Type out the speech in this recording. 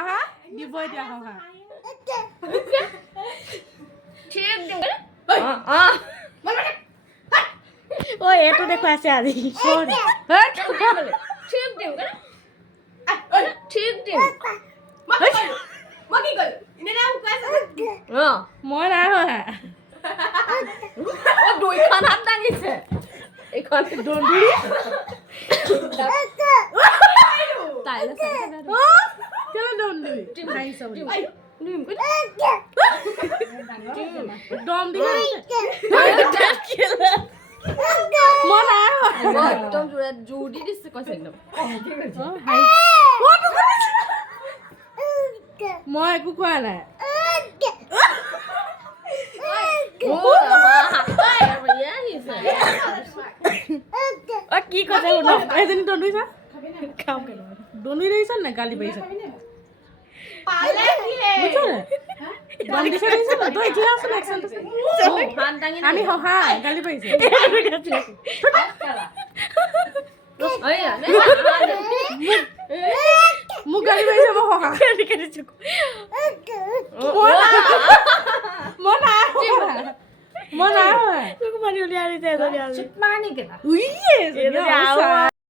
হা দিব দিয়া হা ঠিক দিম ঐ এইটো দেখুৱাইছে আজি ঠিক দিম ঠিক দিম মই কি কল ইনে নাম কৈছে মই নাই হোৱা ও দুইখন হাত দাঙিছে এইখন দন্দুৰি তাইলে চাই কেলে দন্দুৰি খাইছ বুলি দম দি মই নাই হোৱা একদম জোৰ দি দিছে কৈছে একদম মই একো কোৱা নাই কি কৈছে এজনী দন্দুৰিছা খাম দন্দুৰি দিছা নে গালি পাৰিছা আমি হহা গালি পাৰিছে মোক গালি পাৰিছে মই হহা মই নাই